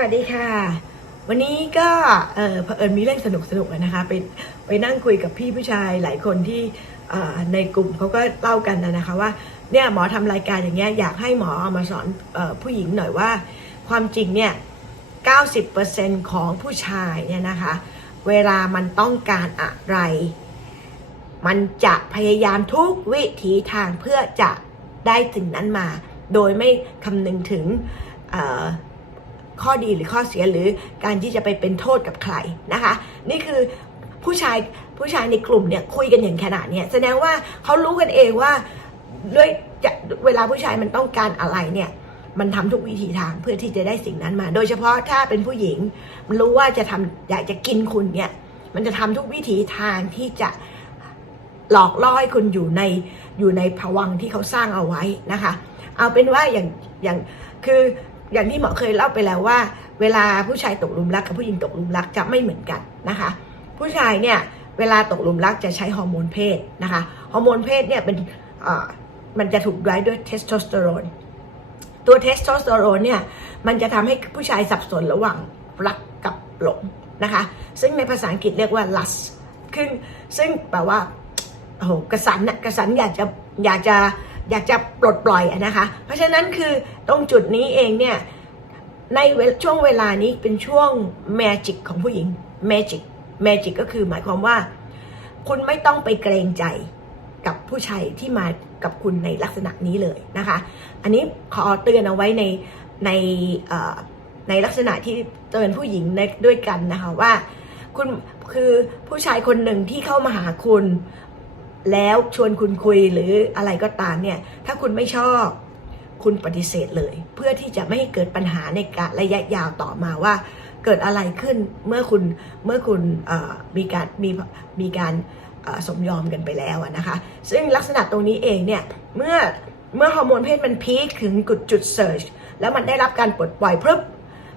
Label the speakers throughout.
Speaker 1: วัสดีค่ะ วันนี้ก็เออเผอิญมีเรื่องสนุกสนุกนะคะไปไปนั่งคุยกับพี่ผู้ชายหลายคนที่ในกลุ่มเขาก็เล่ากันนะนะคะว่าเนี่ยหมอทำรายการอย่างเงี้ยอยากให้หมอเอามาสอนออผู้หญิงหน่อยว่า ความจริงเนี่ย 90%ของผู้ชายเนี่ยนะคะ เวลามันต้องการอะไร มันจะพยายามทุกวิถีทางเพื่อจะได้สิ่งนั้นมา โดยไม่คำนึงถึง ข้อดีหรือข้อเสียหรือการที่จะไปเป็นโทษกับใครนะคะ นี่คือผู้ชายผู้ชายในกลุ่มเนี่ยคุยกันอย่างขนาดเนี้ยแสดงว่าเขารู้กันเองว่าด้วยจะเวลาผู้ชายมันต้องการอะไรเนี่ยมันทำทุกวิถีทางเพื่อที่จะได้สิ่งนั้นมา โดยเฉพาะถ้าเป็นผู้หญิง มันรู้ว่าจะทำอยากจะกินคุณเนี่ย มันจะทำทุกวิถีทางที่จะหลอกล่อให้คุณอยู่ในอยู่ในภวังที่เขาสร้างเอาไว้นะคะ เอาเป็นว่าอย่างอย่างคือ อย่างที่หมอเคยเล่าไปแล้วว่า เวลาผู้ชายตกหลุมรักกับผู้หญิงตกหลุมรักจะไม่เหมือนกันนะคะ ผู้ชายเนี่ยเวลาตกหลุมรักจะใช้ฮอร์โมนเพศนะคะฮอร์โมนเพศเนี่ยเป็นมันจะถูกไร้ด้วยเทสโทสเตอโรนตัวเทสโทสเตอโรนเนี่ยมันจะทำให้ผู้ชายสับสนระหว่างรักกับหลงนะคะ ซึ่งในภาษาอังกฤษเรียกว่า lust ซึ่งซึ่งแปลว่าโอ้โหกระสันน่ะกระสันอยากจะอยากจะ อยากจะปลดปล่อยนะคะ เพราะฉะนั้นคือตรงจุดนี้เองเนี่ยในช่วงเวลานี้เป็นช่วง magic ของผู้หญิง magic magic ก็คือหมายความว่า คุณไม่ต้องไปเกรงใจกับผู้ชายที่มากับคุณในลักษณะนี้เลยนะคะ อันนี้ขอเตือนเอาไว้ในในในลักษณะที่เตือนผู้หญิงในด้วยกันนะคะว่า คุณคือผู้ชายคนหนึ่งที่เข้ามาหาคุณ แล้วชวนคุณคุยหรืออะไรก็ตามเนี่ยถ้าคุณไม่ชอบคุณปฏิเสธเลย เพื่อที่จะไม่ให้เกิดปัญหาในการระยะยาวต่อมาว่า เกิดอะไรขึ้นเมื่อคุณเมื่อคุณมีการมีมีการสมยอมกันไปแล้วนะคะ ซึ่งลักษณะตรงนี้เองเนี่ยเมื่อเมื่อฮอร์โมนเพศมันพีคถึงจุดจุดเซิร์ชแล้วมันได้รับการปลดปล่อยพรึบ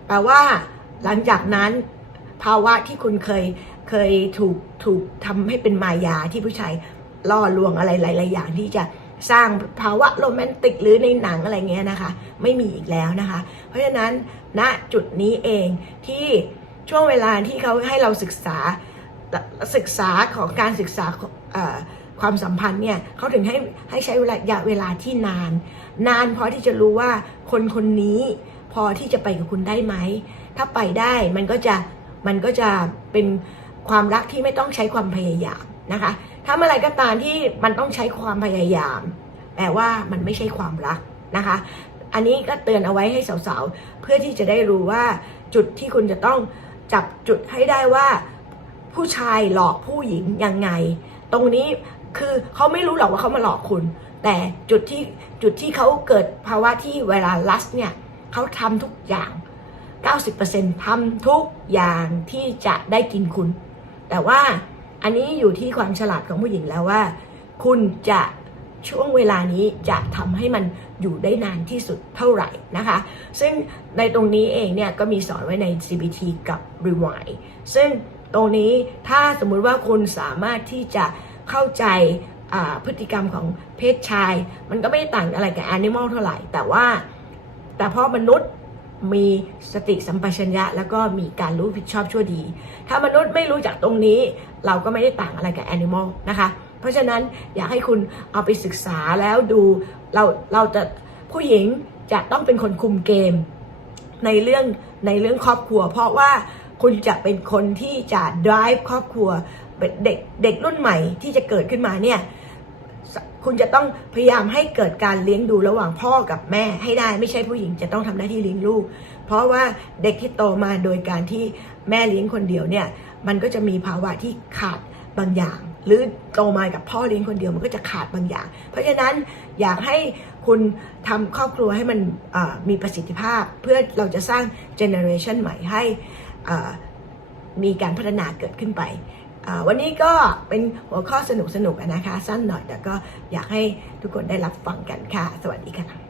Speaker 1: แปลว่าหลังจากนั้นภาวะที่คุณเคยเคยถูกถูกทำให้เป็นมายาที่ผู้ชาย ล่อลวงอะไรหลายๆอย่างที่จะสร้างภาวะโรแมนติกหรือในหนังอะไรเงี้ยนะคะ ไม่มีอีกแล้วนะคะ เพราะฉะนั้นณจุดนี้เองที่ช่วงเวลาที่เขาให้เราศึกษาศึกษาของการศึกษาความสัมพันธ์เนี่ยเขาถึงให้ให้ใช้เวลาระยะเวลาที่นาน นานพอที่จะรู้ว่าคนคนนี้พอที่จะไปกับคุณได้ไหม ถ้าไปได้มันก็จะมันก็จะเป็นความรักที่ไม่ต้องใช้ความพยายาม นะคะถ้าเมื่อไรก็ตามที่มันต้องใช้ความพยายามแปลว่ามันไม่ใช่ความรักนะคะ อันนี้ก็เตือนเอาไว้ให้สาวๆ เพื่อที่จะได้รู้ว่าจุดที่คุณจะต้องจับจุดให้ได้ว่า ผู้ชายหลอกผู้หญิงยังไง ตรงนี้คือเขาไม่รู้หรอกว่าเขามาหลอกคุณ แต่จุดที่จุดที่เขาเกิดภาวะที่เวลาลัสเนี่ยเขาทำทุกอย่าง 90%ทำทุกอย่างที่จะได้กินคุณ แต่ว่า อันนี้อยู่ที่ความฉลาดของผู้หญิงแล้วว่า คุณจะช่วงเวลานี้จะทำให้มันอยู่ได้นานที่สุดเท่าไหร่นะคะ ซึ่งในตรงนี้เองเนี่ยก็มีสอนไว้ใน CBT กับ Rewind ซึ่งตรงนี้ถ้าสมมุติว่าคุณสามารถที่จะเข้าใจพฤติกรรมของเพศชาย มันก็ไม่ได้ต่างอะไรกับ Animal เท่าไหร่ แต่ว่าแต่พราะมนุษย์ มีสติสัมปชัญญะ แล้วก็มีการรู้ผิดชอบชั่วดี ถ้ามนุษย์ไม่รู้จักตรงนี้ เราก็ไม่ได้ต่างอะไรกับแอนิมอลนะคะ เพราะฉะนั้นอยากให้คุณเอาไปศึกษาแล้วดูเราเราจะผู้หญิงจะต้องเป็นคนคุมเกม ในเรื่องในเรื่องครอบครัว เพราะว่าคุณจะเป็นคนที่จะ drive ครอบครัวเป็นเด็กเด็กรุ่นใหม่ที่จะเกิดขึ้นมาเนี่ย คุณจะต้องพยายามให้เกิดการเลี้ยงดูระหว่างพ่อกับแม่ให้ได้ ไม่ใช่ผู้หญิงจะต้องทำหน้าที่เลี้ยงลูก เพราะว่าเด็กที่โตมาโดยการที่แม่เลี้ยงคนเดียวเนี่ย มันก็จะมีภาวะที่ขาดบางอย่าง หรือโตมากับพ่อเลี้ยงคนเดียวมันก็จะขาดบางอย่าง เพราะฉะนั้นอยากให้คุณทำครอบครัวให้มันมีประสิทธิภาพ เพื่อเราจะสร้างเจเนอเรชันใหม่ให้มีการพัฒนาเกิดขึ้นไป วันนี้ก็เป็นหัวข้อสนุกๆนะคะ สั้นหน่อยแต่ก็อยากให้ทุกคนได้รับฟังกันค่ะ สวัสดีค่ะ